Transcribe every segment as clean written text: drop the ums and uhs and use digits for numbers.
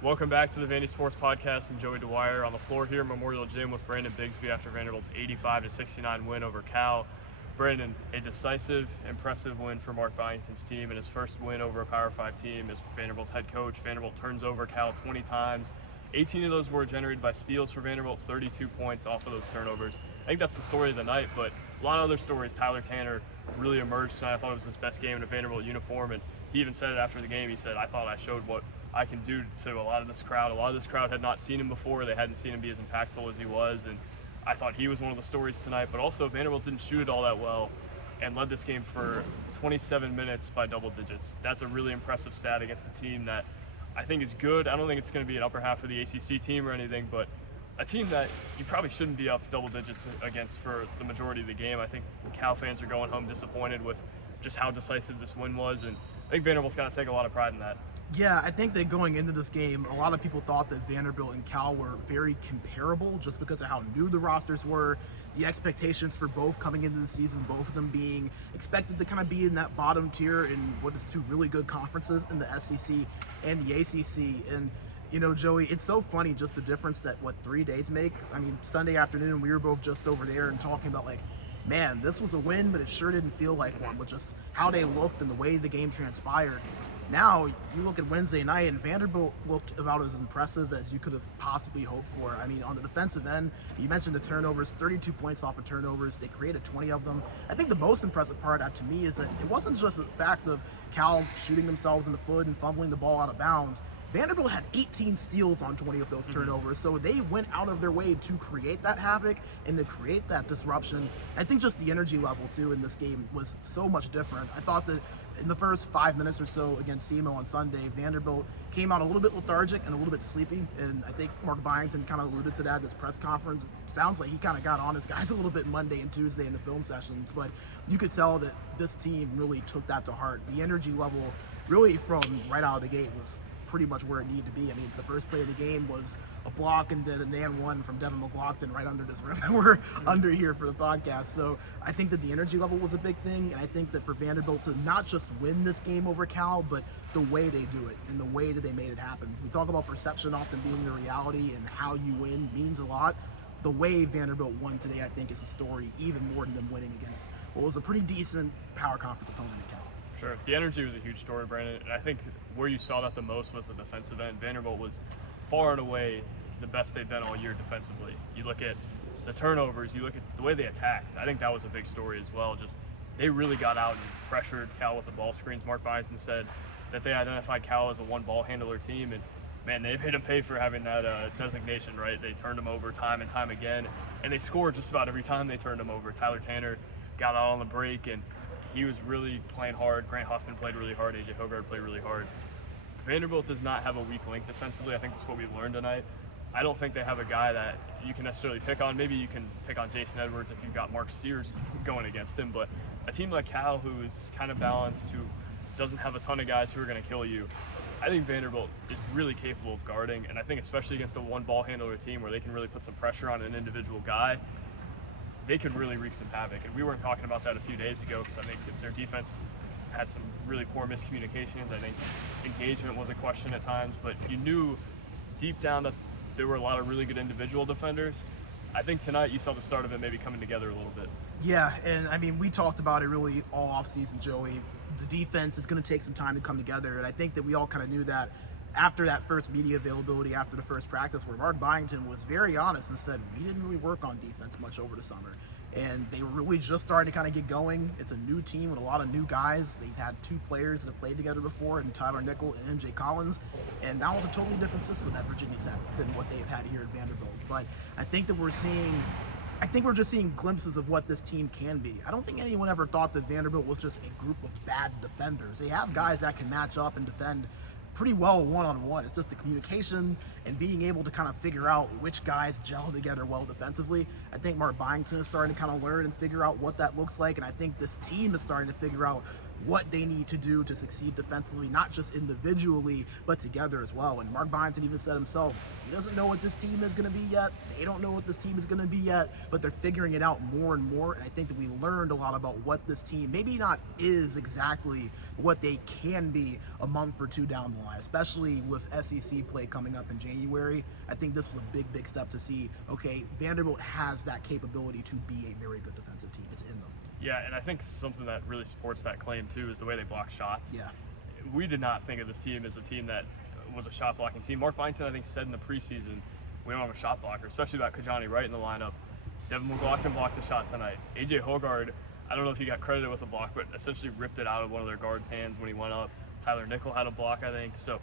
Welcome back to the Vandy Sports Podcast. I'm Joey Dwyer on the floor here at Memorial Gym with Brandon Bigsby after Vanderbilt's 85-69 win over Cal. Brandon, a decisive, impressive win for Mark Byington's team and his first win over a Power 5 team as Vanderbilt's head coach. Vanderbilt turns over Cal 20 times. 18 of those were generated by steals for Vanderbilt, 32 points off of those turnovers. I think that's the story of the night, but a lot of other stories. Tyler Tanner really emerged tonight. I thought it was his best game in a Vanderbilt uniform, and he even said it after the game. He said, I thought I showed what I can do to a lot of this crowd. A lot of this crowd had not seen him before. They hadn't seen him be as impactful as he was, and I thought he was one of the stories tonight. But also, Vanderbilt didn't shoot it all that well and led this game for 27 minutes by double digits. That's a really impressive stat against a team that I think is good. I don't think it's going to be an upper half of the ACC team or anything, but a team that you probably shouldn't be up double digits against for the majority of the game. I think Cal fans are going home disappointed with just how decisive this win was, and I think Vanderbilt's got to take a lot of pride in that. Yeah, I think that going into this game, a lot of people thought that Vanderbilt and Cal were very comparable just because of how new the rosters were, the expectations for both coming into the season, both of them being expected to kind of be in that bottom tier in what is two really good conferences in the SEC and the ACC. And you know, Joey, it's so funny just the difference that 3 days make. I mean, Sunday afternoon, we were both just over there and talking about man, this was a win, but it sure didn't feel like one with just how they looked and the way the game transpired. Now, you look at Wednesday night, and Vanderbilt looked about as impressive as you could have possibly hoped for. I mean, on the defensive end, you mentioned the turnovers, 32 points off of turnovers. They created 20 of them. I think the most impressive part to me is that it wasn't just the fact of Cal shooting themselves in the foot and fumbling the ball out of bounds. Vanderbilt had 18 steals on 20 of those turnovers, so they went out of their way to create that havoc and to create that disruption. I think just the energy level, too, in this game was so much different. I thought that in the first 5 minutes or so against SEMO on Sunday, Vanderbilt came out a little bit lethargic and a little bit sleepy, and I think Mark Byington kind of alluded to that at this press conference. It sounds like he kind of got on his guys a little bit Monday and Tuesday in the film sessions, but you could tell that this team really took that to heart. The energy level really from right out of the gate was pretty much where it needed to be. I mean, the first play of the game was a block and then an and one from Devin McLaughlin right under this rim that we're under here for the podcast. So I think that the energy level was a big thing, and I think that for Vanderbilt to not just win this game over Cal, but the way they do it and the way that they made it happen. We talk about perception often being the reality, and how you win means a lot. The way Vanderbilt won today, I think, is a story even more than them winning against what was a pretty decent power conference opponent in Cal. Sure. The energy was a huge story, Brandon. And I think where you saw that the most was the defensive end. Vanderbilt was far and away the best they've been all year defensively. You look at the turnovers, you look at the way they attacked. I think that was a big story as well. Just they really got out and pressured Cal with the ball screens. Mark Byington said that they identified Cal as a one-ball handler team, and man, they made him pay for having that designation, right? They turned him over time and time again, and they scored just about every time they turned him over. Tyler Tanner got out on the break, and he was really playing hard. Grant Huffman played really hard. AJ Hogarth played really hard. Vanderbilt does not have a weak link defensively. I think that's what we learned tonight. I don't think they have a guy that you can necessarily pick on. Maybe you can pick on Jason Edwards if you've got Mark Sears going against him. But a team like Cal, who is kind of balanced, who doesn't have a ton of guys who are going to kill you, I think Vanderbilt is really capable of guarding. And I think especially against a one-ball handler team where they can really put some pressure on an individual guy, they could really wreak some havoc. And we weren't talking about that a few days ago because I think their defense had some really poor miscommunications. I think engagement was a question at times, but you knew deep down that there were a lot of really good individual defenders. I think tonight you saw the start of it maybe coming together a little bit. Yeah, and I mean, we talked about it really all offseason, Joey. The defense is going to take some time to come together, and I think that we all kind of knew that after that first media availability, after the first practice, where Mark Byington was very honest and said, we didn't really work on defense much over the summer. And they were really just starting to kind of get going. It's a new team with a lot of new guys. They've had two players that have played together before, and Tyler Nickel and MJ Collins. And that was a totally different system at Virginia Tech than what they've had here at Vanderbilt. But I think that we're just seeing glimpses of what this team can be. I don't think anyone ever thought that Vanderbilt was just a group of bad defenders. They have guys that can match up and defend pretty well one-on-one. It's just the communication and being able to kind of figure out which guys gel together well defensively. I think Mark Byington is starting to kind of learn and figure out what that looks like, and I think this team is starting to figure out what they need to do to succeed defensively, not just individually, but together as well. And Mark Byington even said himself, he doesn't know what this team is going to be yet. They don't know what this team is going to be yet, but they're figuring it out more and more. And I think that we learned a lot about what this team maybe not is exactly, what they can be a month or two down the line, especially with SEC play coming up in January. I think this was a big, big step to see, okay, Vanderbilt has that capability to be a very good defensive team. It's in them. Yeah, and I think something that really supports that claim too is the way they block shots. Yeah. We did not think of this team as a team that was a shot blocking team. Mark Byington, I think, said in the preseason, we don't have a shot blocker, especially about Kajani Wright in the lineup. Devin McLaughlin blocked a shot tonight. AJ Hogard, I don't know if he got credited with a block, but essentially ripped it out of one of their guards' hands when he went up. Tyler Nickel had a block, I think. So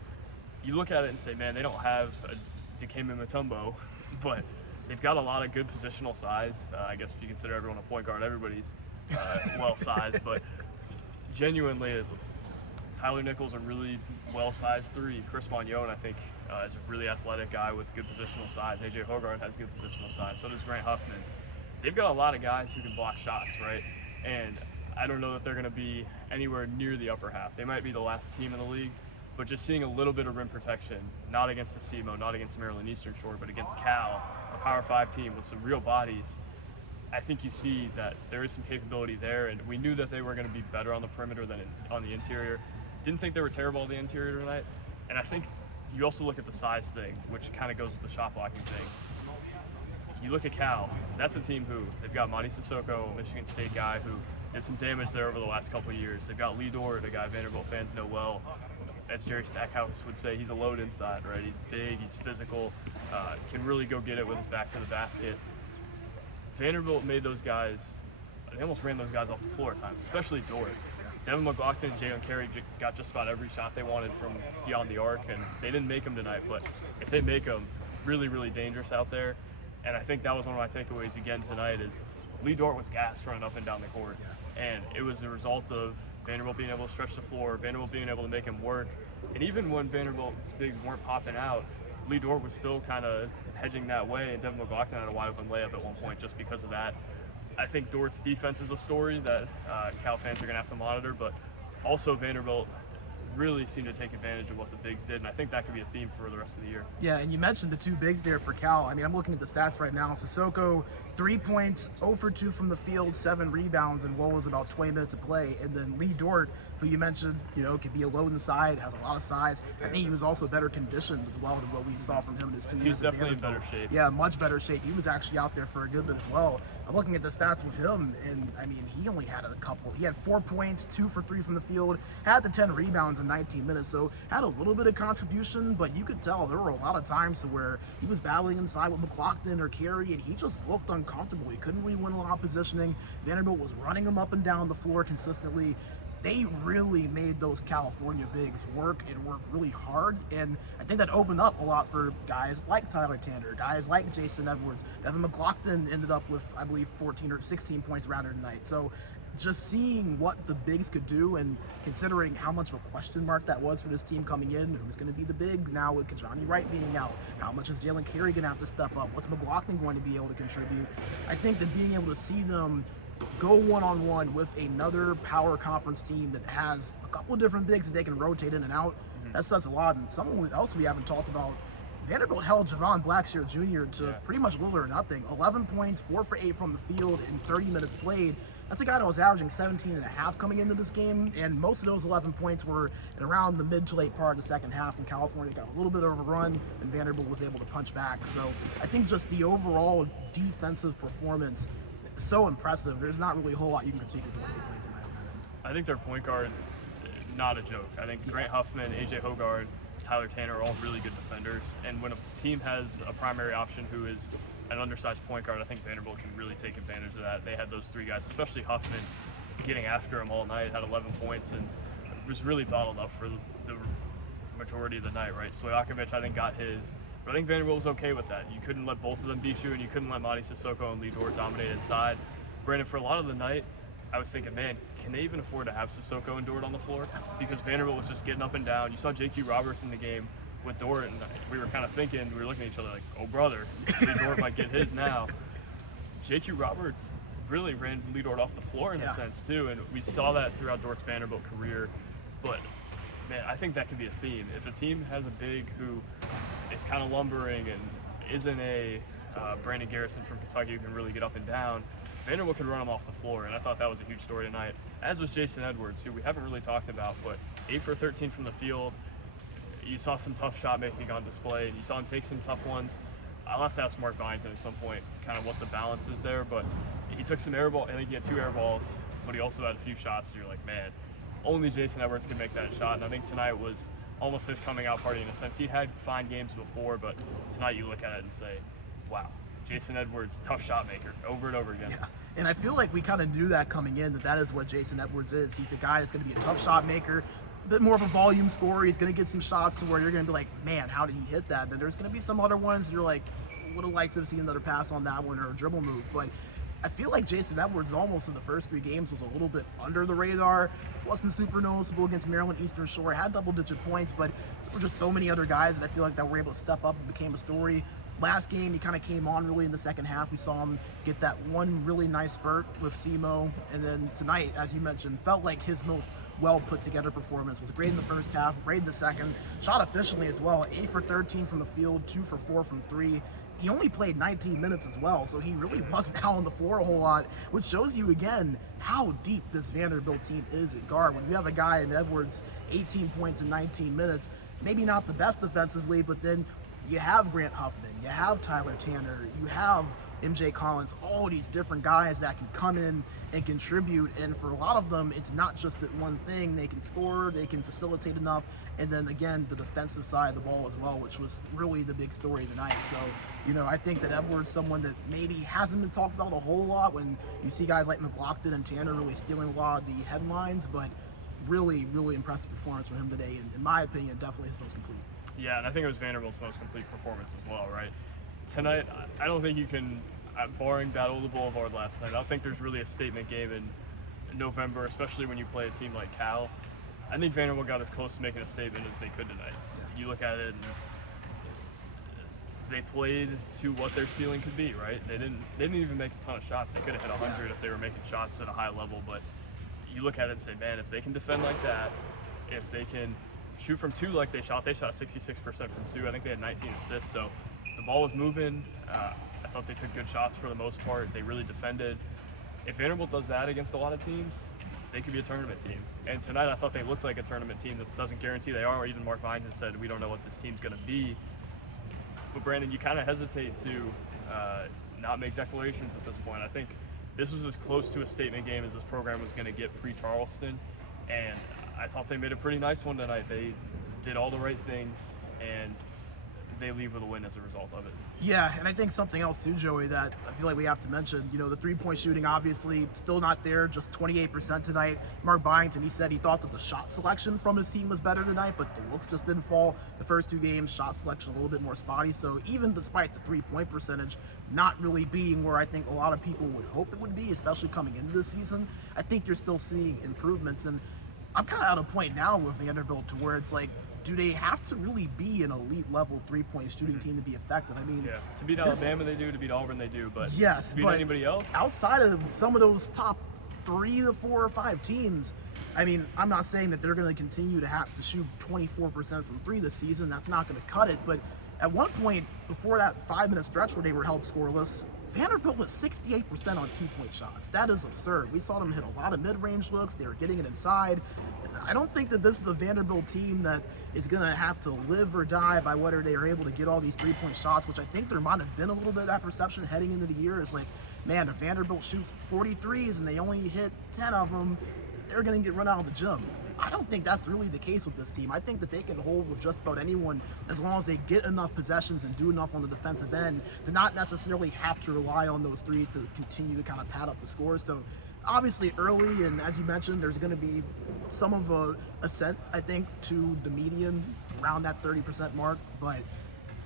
you look at it and say, man, they don't have a Dikembe Mutombo, but they've got a lot of good positional size. I guess if you consider everyone a point guard, everybody's well-sized, but genuinely, Tyler Nickel's a really well-sized three. Chris Magnon, I think, is a really athletic guy with good positional size. AJ Hogard has good positional size. So does Grant Huffman. They've got a lot of guys who can block shots, right? And I don't know that they're going to be anywhere near the upper half. They might be the last team in the league, but just seeing a little bit of rim protection, not against the SEMO, not against Maryland Eastern Shore, but against Cal, a Power 5 team with some real bodies, I think you see that there is some capability there, and we knew that they were going to be better on the perimeter than on the interior. Didn't think they were terrible on the interior tonight, and I think you also look at the size thing, which kind of goes with the shot blocking thing. You look at Cal, that's a team who, they've got Monty Sissoko, a Michigan State guy who did some damage there over the last couple of years. They've got Lee Dort, a guy Vanderbilt fans know well. As Jerry Stackhouse would say, he's a load inside, right? He's big, he's physical, can really go get it with his back to the basket. Vanderbilt made those guys, they almost ran those guys off the floor at times, especially Dort. Devin McLaughlin and Jalen Carey got just about every shot they wanted from beyond the arc, and they didn't make them tonight, but if they make them, really, really dangerous out there. And I think that was one of my takeaways again tonight is Lee Dort was gassed running up and down the court. And it was a result of Vanderbilt being able to stretch the floor, Vanderbilt being able to make him work. And even when Vanderbilt's bigs weren't popping out, Lee Dort was still kind of hedging that way, and Devin McLaughlin had a wide open layup at one point just because of that. I think Dort's defense is a story that Cal fans are going to have to monitor, but also Vanderbilt really seemed to take advantage of what the bigs did, and I think that could be a theme for the rest of the year. Yeah, and you mentioned the two bigs there for Cal. I mean, I'm looking at the stats right now. Sissoko, 3 points, 0 for 2 from the field, 7 rebounds, and what was about 20 minutes of play. And then Lee Dort, who you mentioned, can be a load inside, has a lot of size. I think he was also better conditioned as well than what we saw from him in his 2 years. He's definitely in better shape. Yeah, much better shape. He was actually out there for a good bit as well. I'm looking at the stats with him, and I mean, he only had a couple. He had 4 points, 2 for 3 from the field, had the 10 rebounds in 19 minutes, so had a little bit of contribution, but you could tell there were a lot of times to where he was battling inside with McLaughlin or Carey, and he just looked uncomfortable. He couldn't really win a lot of positioning. Vanderbilt was running him up and down the floor consistently. They really made those California bigs work and work really hard, and I think that opened up a lot for guys like Tyler Tanner, guys like Jason Edwards. Devin McLaughlin ended up with, I believe, 14 or 16 points rather tonight. So just seeing what the bigs could do, and considering how much of a question mark that was for this team coming in, who's going to be the big now with Kajani Wright being out, how much is Jalen Carey going to have to step up, what's McLaughlin going to be able to contribute, I think that being able to see them go one-on-one with another power conference team that has a couple of different bigs that they can rotate in and out, that says a lot. And someone else we haven't talked about, Vanderbilt held Javon Blackshear Jr. to pretty much little or nothing. 11 points, 4 for 8 from the field in 30 minutes played. That's a guy that was averaging 17 and a half coming into this game, and most of those 11 points were in around the mid to late part of the second half, and California got a little bit of a run, and Vanderbilt was able to punch back. So I think just the overall defensive performance, so impressive. There's not really a whole lot you can critique with the way they played tonight. I think their point guards, not a joke. I think Grant Huffman, AJ Hogard, Tyler Tanner are all really good defenders. And when a team has a primary option who is an undersized point guard, I think Vanderbilt can really take advantage of that. They had those 3 guys, especially Huffman, getting after him all night, had 11 points, and was really bottled up for the majority of the night, right? Stojakovic, I think, got his. But I think Vanderbilt was okay with that. You couldn't let both of them beat you, and you couldn't let Monty Sissoko and Lee Dort dominate inside. Brandon, for a lot of the night, I was thinking, man, can they even afford to have Sissoko and Dort on the floor? Because Vanderbilt was just getting up and down. You saw J.Q. Roberts in the game with Dort, and we were kind of thinking, we were looking at each other like, oh, brother, Lee Dort might get his now. J.Q. Roberts really ran Leadort off the floor in a sense too, and we saw that throughout Dort's Vanderbilt career. But man, I think that could be a theme. If a team has a big who is kind of lumbering and isn't a Brandon Garrison from Kentucky who can really get up and down, Vanderbilt could run them off the floor, and I thought that was a huge story tonight, as was Jason Edwards, who we haven't really talked about, but 8 for 13 from the field. You saw some tough shot making on display, and you saw him take some tough ones. I'll have to ask Mark Byington at some point kind of what the balance is there, but he took some air ball. I think he had 2 air balls, but he also had a few shots, and you're like, man, only Jason Edwards can make that shot, and I think tonight was almost his coming out party in a sense. He had fine games before, but tonight you look at it and say, wow, Jason Edwards, tough shot maker, over and over again. Yeah, and I feel like we kind of knew that coming in, that is what Jason Edwards is. He's a guy that's going to be a tough shot maker, a bit more of a volume scorer. He's going to get some shots to where you're going to be like, man, how did he hit that? Then there's going to be some other ones you're like, would have liked to have seen another pass on that one or a dribble move. But I feel like Jason Edwards almost in the first 3 games was a little bit under the radar. Wasn't super noticeable against Maryland Eastern Shore. Had double-digit points, but there were just so many other guys that I feel like that were able to step up and became a story. Last game, he kind of came on really in the second half. We saw him get that one really nice spurt with SEMO. And then tonight, as you mentioned, felt like his most well put together performance. Was great in the first half, great in the second. Shot efficiently as well. 8 for 13 from the field, 2 for 4 from 3. He only played 19 minutes as well, so he really wasn't out on the floor a whole lot, which shows you again how deep this Vanderbilt team is at guard. When you have a guy in Edwards, 18 points in 19 minutes, maybe not the best defensively, but then you have Grant Huffman, you have Tyler Tanner, you have MJ Collins, all these different guys that can come in and contribute. And for a lot of them, it's not just that one thing. They can score, they can facilitate enough, and then again, the defensive side of the ball as well, which was really the big story tonight. So, you know, I think that Edwards, someone that maybe hasn't been talked about a whole lot when you see guys like McLaughlin and Tanner really stealing a lot of the headlines, but really, really impressive performance from him today, and in my opinion, definitely his most complete. Yeah, and I think it was Vanderbilt's most complete performance as well, right? Tonight, I don't think you can, barring Battle of the Boulevard last night, I don't think there's really a statement game in November, especially when you play a team like Cal. I think Vanderbilt got as close to making a statement as they could tonight. Yeah. You look at it, and they played to what their ceiling could be, right? They didn't even make a ton of shots. They could have hit 100 if they were making shots at a high level, but you look at it and say, man, if they can defend like that, if they can shoot from 2 like they shot 66% from 2. I think they had 19 assists, so the ball was moving. I thought they took good shots for the most part. They really defended. If Vanderbilt does that against a lot of teams, they could be a tournament team. And tonight I thought they looked like a tournament team. That doesn't guarantee they are. Even Mark Byington said, we don't know what this team's going to be. But Brandon, you kind of hesitate to not make declarations at this point. I think this was as close to a statement game as this program was going to get pre-Charleston. And I thought they made a pretty nice one tonight. They did all the right things, and they leave with a win as a result of it. Yeah, and I think something else too, Joey, that I feel like we have to mention, you know, the 3-point shooting obviously still not there, just 28% tonight. Mark Byington, he said he thought that the shot selection from his team was better tonight, but the looks just didn't fall. The first 2 games, shot selection a little bit more spotty, so even despite the 3-point percentage not really being where I think a lot of people would hope it would be, especially coming into the season, I think you're still seeing improvements. And I'm kind of at a point now with Vanderbilt to where it's like, do they have to really be an elite level 3-point shooting team to be effective? I mean, yeah, to beat Alabama they do, to beat Auburn they do, but yes, to beat but anybody else? Outside of some of those top 3 to 4 or 5 teams, I mean, I'm not saying that they're going to continue to have to shoot 24% from 3 this season. That's not going to cut it. But at one point, before that 5-minute stretch where they were held scoreless, Vanderbilt was 68% on 2-point shots. That is absurd. We saw them hit a lot of mid-range looks. They were getting it inside. I don't think that this is a Vanderbilt team that is going to have to live or die by whether they are able to get all these 3-point shots, which I think there might have been a little bit of that perception heading into the year. Is like, man, if Vanderbilt shoots 43s and they only hit 10 of them, they're going to get run out of the gym. I don't think that's really the case with this team. I think that they can hold with just about anyone as long as they get enough possessions and do enough on the defensive end to not necessarily have to rely on those threes to continue to kind of pad up the scores. So obviously early, and as you mentioned, there's going to be some of a ascent, I think, to the median around that 30% mark, but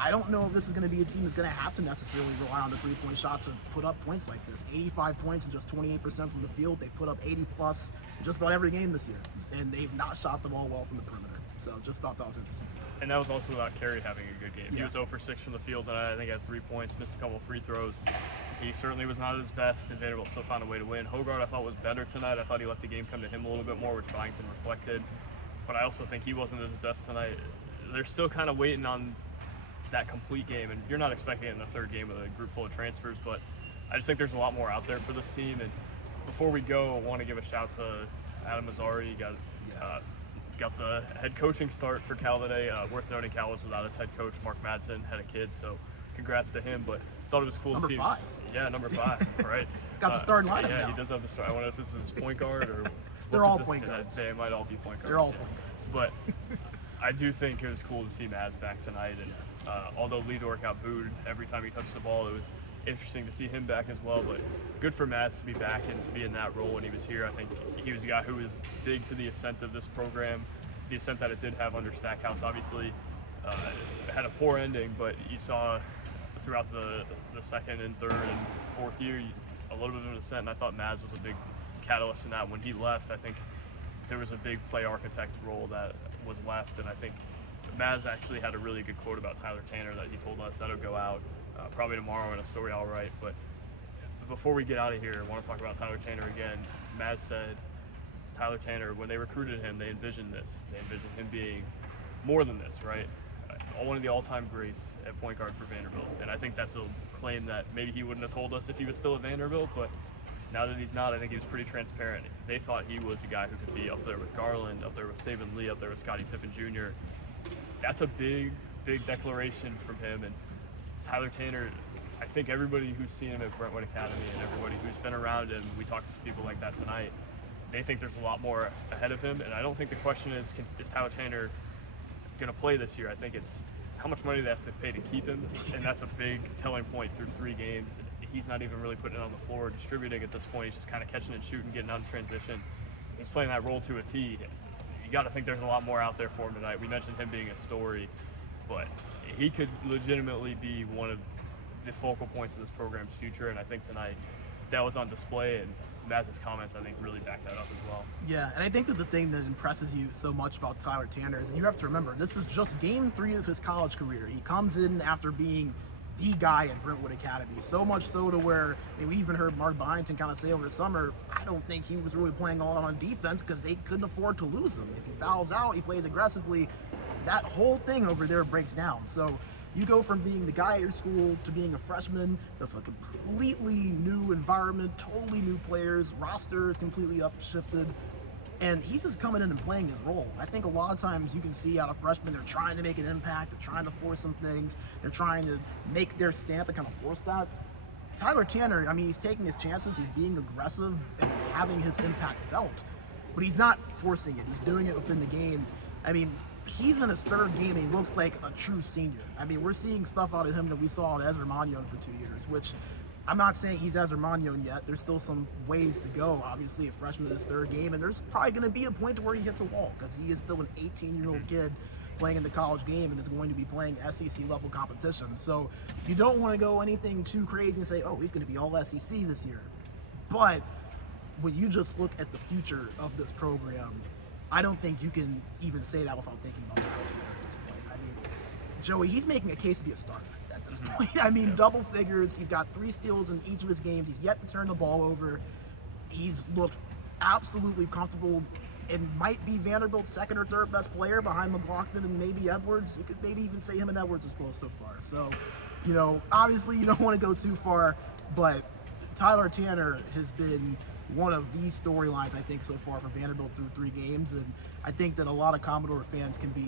I don't know if this is going to be a team that's going to have to necessarily rely on the 3-point shot to put up points like this. 85 points and just 28% from the field. They've put up 80 plus in just about every game this year, and they've not shot the ball well from the perimeter. So just thought that was interesting. And that was also about Carey having a good game. Yeah. He was 0 for 6 from the field, and I think had 3 points, missed a couple of free throws. He certainly was not at his best, and Vanderbilt still found a way to win. Hogarth, I thought, was better tonight. I thought he let the game come to him a little bit more, which Byington reflected. But I also think he wasn't at his best tonight. They're still kind of waiting on that complete game, and you're not expecting it in the third game with a group full of transfers, but I just think there's a lot more out there for this team. And before we go, I want to give a shout to Adam Mazzari. Got the head coaching start for Cal today. Worth noting, Cal was without its head coach. Mark Madsen had a kid, so congrats to him. But thought it was cool to see. Number 5. Yeah, number 5, right. Got the starting lineup Yeah, now. he does have the start. I wonder if this is his point guard or They're all point guards. They might all be point guards. They're all point guards. But I do think it was cool to see Maz back tonight. And although Lidor got booed every time he touched the ball, it was interesting to see him back as well. But good for Maz to be back and to be in that role when he was here. I think he was a guy who was big to the ascent of this program, the ascent that it did have under Stackhouse. Obviously, it had a poor ending, but you saw throughout the second and third and fourth year a little bit of an ascent, and I thought Maz was a big catalyst in that. When he left, I think there was a big play architect role that was left, and I think Maz actually had a really good quote about Tyler Tanner that he told us that'll go out probably tomorrow in a story I'll write. But before we get out of here, I want to talk about Tyler Tanner again. Maz said Tyler Tanner, when they recruited him, they envisioned this. They envisioned him being more than this, right? One of the all-time greats at point guard for Vanderbilt. And I think that's a claim that maybe he wouldn't have told us if he was still at Vanderbilt, but now that he's not, I think he was pretty transparent. They thought he was a guy who could be up there with Garland, up there with Saban Lee, up there with Scottie Pippen Jr. That's a big, big declaration from him. And Tyler Tanner, I think everybody who's seen him at Brentwood Academy and everybody who's been around him, we talked to people like that tonight, they think there's a lot more ahead of him. And I don't think the question is Tyler Tanner going to play this year? I think it's how much money they have to pay to keep him, and that's a big telling point through 3 games. He's not even really putting it on the floor, distributing at this point. He's just kind of catching and shooting, getting out in transition. He's playing that role to a T. You got to think there's a lot more out there for him tonight. We mentioned him being a story, but he could legitimately be one of the focal points of this program's future, and I think tonight that was on display, and Maz's comments, I think, really backed that up as well. Yeah, and I think that the thing that impresses you so much about Tyler Tanner is, and you have to remember, this is just game 3 of his college career. He comes in after being the guy at Brentwood Academy, so much so to where, I mean, we even heard Mark Byington kind of say over the summer, I don't think he was really playing all out on defense because they couldn't afford to lose him. If he fouls out, he plays aggressively. That whole thing over there breaks down. So you go from being the guy at your school to being a freshman with a completely new environment, totally new players, roster is completely upshifted, and he's just coming in and playing his role. I think a lot of times you can see out of freshmen, they're trying to make an impact, they're trying to force some things, they're trying to make their stamp and kind of force that. Tyler Tanner, I mean, he's taking his chances, he's being aggressive and having his impact felt, but he's not forcing it, he's doing it within the game. I mean, he's in his 3rd game and he looks like a true senior. I mean, we're seeing stuff out of him that we saw at Ezra Mannion for 2 years, which I'm not saying he's Ezra Mannion yet. There's still some ways to go. Obviously, a freshman in his 3rd game, and there's probably going to be a point to where he hits a wall because he is still an 18-year-old kid playing in the college game and is going to be playing SEC level competition. So you don't want to go anything too crazy and say, oh, he's going to be all SEC this year. But when you just look at the future of this program, I don't think you can even say that without thinking about Tyler Tanner at this point. I mean, Joey, he's making a case to be a starter at this point. I mean, double figures. He's got 3 steals in each of his games. He's yet to turn the ball over. He's looked absolutely comfortable and might be Vanderbilt's 2nd or 3rd best player behind McLaughlin and maybe Edwards. You could maybe even say him and Edwards is close so far. So, you know, obviously you don't want to go too far, but Tyler Tanner has been one of these storylines, I think, so far for Vanderbilt through 3 games. And I think that a lot of Commodore fans can be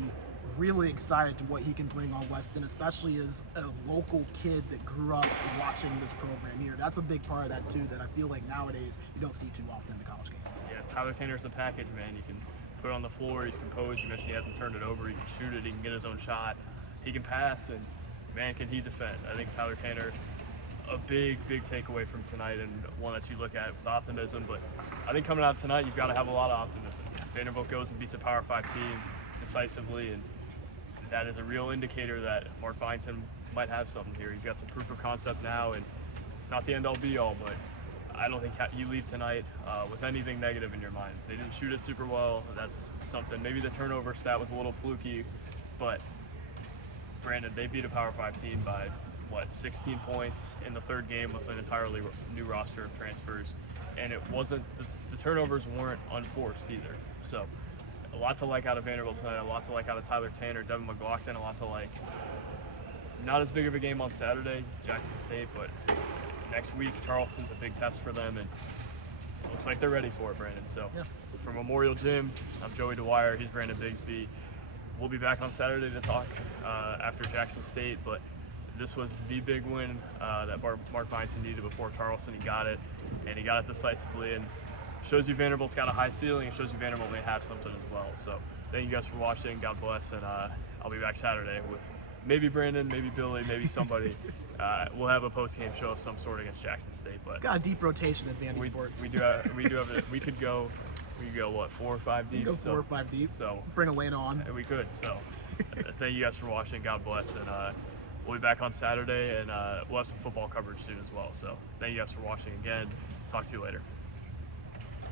really excited to what he can bring on Weston, especially as a local kid that grew up watching this program here. That's a big part of that, too, that I feel like nowadays you don't see too often in the college game. Yeah, Tyler Tanner's a package, man. You can put it on the floor, he's composed. You mentioned he hasn't turned it over. He can shoot it, he can get his own shot. He can pass, and, man, can he defend. I think Tyler Tanner, a big, big takeaway from tonight, and one that you look at with optimism. But I think coming out tonight, you've got to have a lot of optimism. Vanderbilt goes and beats a Power 5 team decisively, and that is a real indicator that Mark Byington might have something here. He's got some proof of concept now, and it's not the end-all be-all, but I don't think you leave tonight with anything negative in your mind. They didn't shoot it super well. That's something. Maybe the turnover stat was a little fluky, but granted, they beat a Power 5 team by 16 points in the third game with an entirely new roster of transfers, and it wasn't the turnovers weren't unforced either. So a lot to like out of Vanderbilt tonight, a lot to like out of Tyler Tanner, Devin McLaughlin, a lot to like. Not as big of a game on Saturday, Jackson State, but next week Charleston's a big test for them, and it looks like they're ready for it, Brandon. So from Memorial Gym, I'm Joey Dwyer, he's Brandon Bigsby. We'll be back on Saturday to talk after Jackson State, but this was the big win that Mark Byington needed before Charleston. He got it, and he got it decisively, and shows you Vanderbilt's got a high ceiling. It shows you Vanderbilt may have something as well. So thank you guys for watching. God bless, and I'll be back Saturday with maybe Brandon, maybe Billy, maybe somebody. We'll have a post-game show of some sort against Jackson State. But got a deep rotation at Vandy Sports. We do have it. We could go what, 4 or 5 deep? We could go 4 or 5 deep. So bring Elena on. We could. So thank you guys for watching. God bless, and we'll be back on Saturday, and we'll have some football coverage too as well. So thank you guys for watching again. Talk to you later.